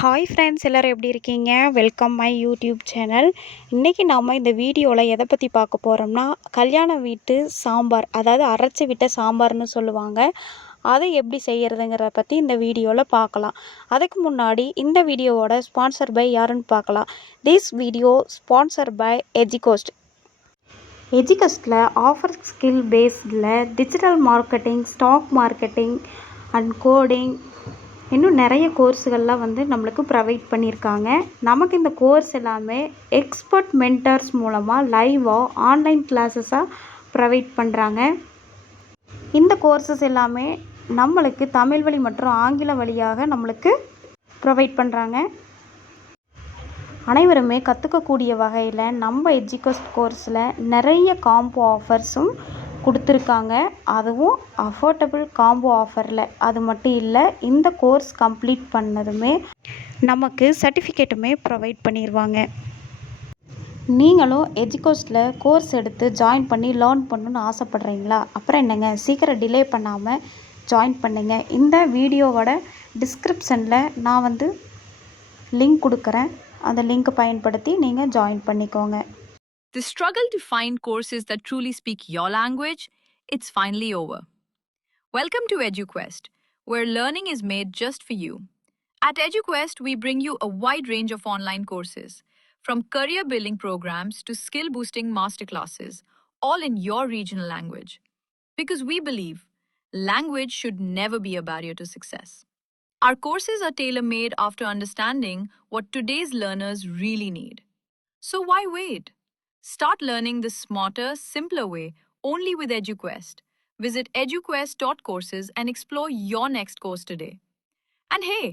Hi friends, எல்லோரும் எப்படி இருக்கீங்க? Welcome my YouTube channel. இன்றைக்கி நாம் இந்த வீடியோவில் எதை பற்றி பார்க்க போகிறோம்னா, கல்யாண வீட்டு சாம்பார், அதாவது அரைச்சி விட்ட சாம்பார்னு சொல்லுவாங்க. அதை எப்படி செய்கிறதுங்கிறத பற்றி இந்த வீடியோவில் பார்க்கலாம். அதுக்கு முன்னாடி இந்த வீடியோவோட ஸ்பான்சர் பை யாருன்னு பார்க்கலாம். திஸ் வீடியோ ஸ்பான்சர் பை எஜிகோஸ்ட். எஜிகோஸ்ட்டில் ஆஃபர் ஸ்கில் பேஸ்டில் digital marketing, stock marketing and coding, இன்னும் நிறைய கோர்ஸுகள்லாம் நம்மளுக்கு ப்ரொவைட் பண்ணியிருக்காங்க. நமக்கு இந்த கோர்ஸ் எல்லாமே எக்ஸ்பர்ட் மென்டர்ஸ் மூலமாக லைவாக ஆன்லைன் கிளாஸஸாக ப்ரொவைட் பண்ணுறாங்க. இந்த கோர்ஸஸ் எல்லாமே நம்மளுக்கு தமிழ் வழி மற்றும் ஆங்கில வழியாக நம்மளுக்கு ப்ரொவைட் பண்ணுறாங்க. அனைவருமே கற்றுக்கக்கூடிய வகையில் நம்ம எஜிகோஸ்ட் கோர்ஸில் நிறைய காம்போ ஆஃபர்ஸும் கொடுத்துருக்காங்க. அதுவும் அஃபோர்டபுள் காம்போ ஆஃபரில். அது மட்டும் இல்லை, இந்த கோர்ஸ் கம்ப்ளீட் பண்ணதுமே நமக்கு சர்டிஃபிகேட்டுமே ப்ரொவைட் பண்ணிடுவாங்க. நீங்களும் எஜிகோஸ்ட்டில் கோர்ஸ் எடுத்து ஜாயின் பண்ணி லேர்ன் பண்ணணுன்னு ஆசைப்பட்றீங்களா? அப்புறம் என்னங்க, சீக்கிரம் டிலே பண்ணாமல் ஜாயின் பண்ணுங்கள். இந்த வீடியோவோட டிஸ்கிரிப்ஷனில் நான் லிங்க் கொடுக்குறேன். அந்த லிங்க்கை பயன்படுத்தி நீங்கள் ஜாயின் பண்ணிக்கோங்க. The struggle to find courses that truly speak your language, it's finally over. Welcome to EduQuest, where learning is made just for you. At EduQuest, we bring you a wide range of online courses, from career building programs to skill boosting masterclasses, all in your regional language. Because we believe language should never be a barrier to success. Our courses are tailor-made after understanding what today's learners really need. So why wait? Start learning the smarter, simpler way only with EduQuest. Visit eduquest.courses and explore your next course today. And hey,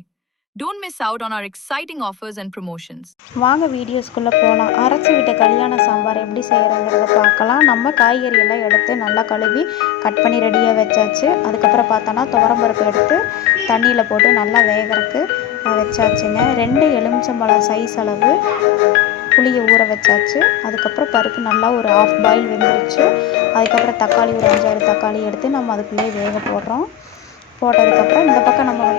don't miss out on our exciting offers and promotions. வாங்க வீடியோஸ்குள்ளே போகலாம். அரைச்சி விட்ட கல்யாண சாம்பார் எப்படி செய்கிறங்கிறத பார்க்கலாம். நம்ம காய்கறி எல்லாம் எடுத்து நல்லா கழுவி கட் பண்ணி ரெடியாக வச்சாச்சு. அதுக்கப்புறம் பார்த்தோன்னா துவரம்பருப்பு எடுத்து தண்ணியில் போட்டு நல்லா வேகிறதுக்கு வச்சாச்சுங்க. 2 எலுமிச்சம்பழம் சைஸ் அளவு புளியை ஊற வச்சாச்சு. அதுக்கப்புறம் பருப்பு நல்லா ஒரு ½ பாயில் வெந்துருச்சு. அதுக்கப்புறம் தக்காளி ஒரு 5-6 தக்காளி எடுத்து நம்ம அதுக்குள்ளேயே வேக போடுறோம். போட்டதுக்கப்புறம் இந்த பக்கம் நம்ம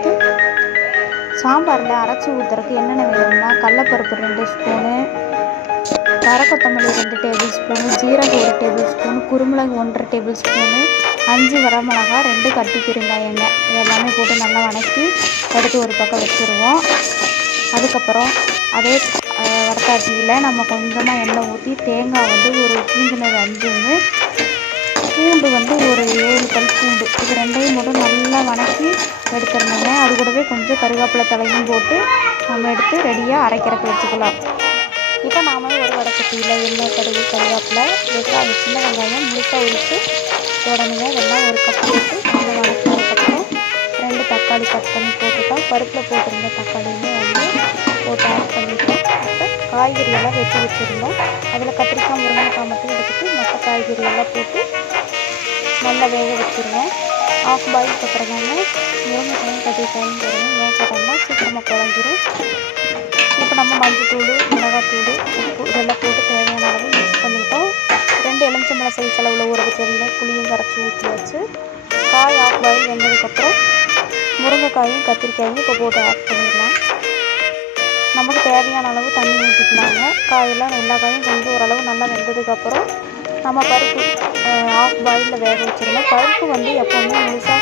சாம்பாரில் அரைச்சி ஊற்றுறதுக்கு என்னென்ன வேணும்னா, கடலப்பருப்பு 2 ஸ்பூனு, தர கொத்தமல்லி 2 டேபிள் ஸ்பூனு, ஜீரகம் 1 டேபிள் ஸ்பூனு, குருமிளகு 1½ டேபிள் ஸ்பூனு, 5 வரமிளகா, 2 கட்டி பெருங்காயங்க, இதெல்லாமே போட்டு நல்லா வதக்கி எடுத்து ஒரு பக்கம் வச்சுருவோம். அதுக்கப்புறம் அதே வடத்தாட்டியில் நம்ம கொஞ்சமாக எண்ணெய் ஊற்றி தேங்காய் ஒரு கீஞ்சினது 5ங்க, பூண்டு ஒரு 7 பல் பூண்டு, இது 2ஐயும் போட்டு நல்லா வதக்கி எடுத்துடணுங்க. அது கூடவே கொஞ்சம் கருவேப்பிலை தலையும் போட்டு நம்ம எடுத்து ரெடியாக அரைக்கிறதுக்கு வச்சுக்கலாம். இப்போ நாம் ஒரு வடச்சட்டியில் எண்ணெய், கடுகு, கருவேப்பிலை, வெங்காயம், சின்ன வெங்காயம் முழுசாக உரித்து போடணுங்க. இதெல்லாம் ஒரு கப் போட்டு நல்லா வதக்கினதுக்கப்புறம் 2 தக்காளி கட் பண்ணி போட்டுட்டோம். பருப்பில் போட்டிருந்த தக்காளியுமே போட்டு ஆட் பண்ணிவிட்டோம். இப்போ காய்கறி எல்லாம் வெட்டி வச்சுருந்தோம். அதில் கத்திரிக்காய், முருங்கைக்காய் மட்டும் எடுத்துகிட்டு மற்ற காய்கறி எல்லாம் போட்டு நல்லா வேக வச்சுருவோம். ½ பாயிலுக்கு அப்புறம் தாங்க முருங்கைக்காயும் கத்திரிக்காயும் போடணும். ஏன் கேட்டோம்னா சீக்கிரமாக குழஞ்சிரும். இப்போ நம்ம மஞ்சத்தூள், மிளகாத்தூள், உப்பு இதெல்லாம் போட்டு தேவையான அளவு மிக்ஸ் பண்ணிட்டோம். 2 எலுமிச்சம்பழம் சைஸ் அளவில் ஊற வச்சிருந்த புளியும் கரைச்சி ஊற்றி வச்சு காய் ½ பாயில் வெந்ததுக்கப்புறம் முருங்கைக்காயும் கத்திரிக்காயும் இப்போ போட்டு ஆட் பண்ணிடலாம். நமக்கு தேவையான அளவு தண்ணி ஊற்றிக்கலாங்க. காயெல்லாம் எல்லா காயும் கொஞ்சம் ஓரளவு நல்லா வெந்ததுக்கப்புறம் நம்ம பருப்பு ½ பாயிலில் வேக வச்சுருந்தோம். பருப்பு எப்போவுமே முழுசாக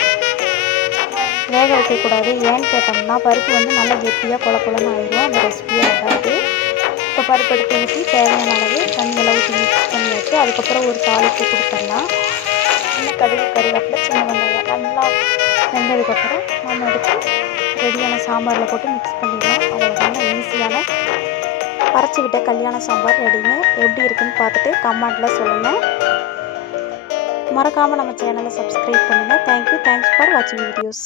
வேக வைக்கக்கூடாது. ஏன்னு கேட்டோம்னா பருப்பு நல்லா கெட்டியாக குழன்னு ஆகிடும். அந்த ரெசிபியாக வராது. இப்போ பருப்பு எடுத்து ஊற்றி தேவையான அளவு தண்ணி எல்லாம் ஊற்றி மிக்ஸ் பண்ணி வச்சு அதுக்கப்புறம் ஒரு தாளிப்பு கொடுத்துடலாம். இன்னும் கடுகு, கருவேப்பிலை, சின்ன வெங்காயம் நல்லா வெந்ததுக்கப்புறம் நம்ம எடுத்து ரெடியான சாம்பாரில் போட்டு மிக்ஸ் பண்ணிடலாம். அவ்வளோதாங்க, ஈஸியான அரைச்சி விட்ட கல்யாண சாம்பார் ரெடிங்க. எப்படி இருக்குன்னு பார்த்துட்டு கமெண்ட்டில் சொல்லுங்கள். மறக்காமல் நம்ம சேனலை சப்ஸ்கிரைப் பண்ணுங்கள். தேங்க்யூ. தேங்க்ஸ் ஃபார் வாட்சிங் வீடியோஸ்.